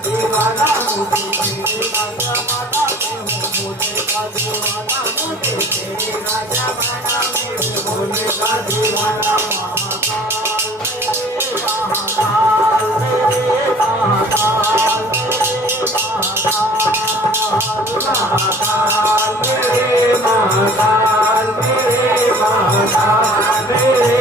दीवाना मुझे तेरे राजा बना मैं हूँ भोले का दीवाना मुझे तेरे राजा बना मैं हूँ भोले का दीवाना महाकाल मेरे महाकाल मेरे महाकाल मेरे महाकाल महाकाल मेरे महाकाल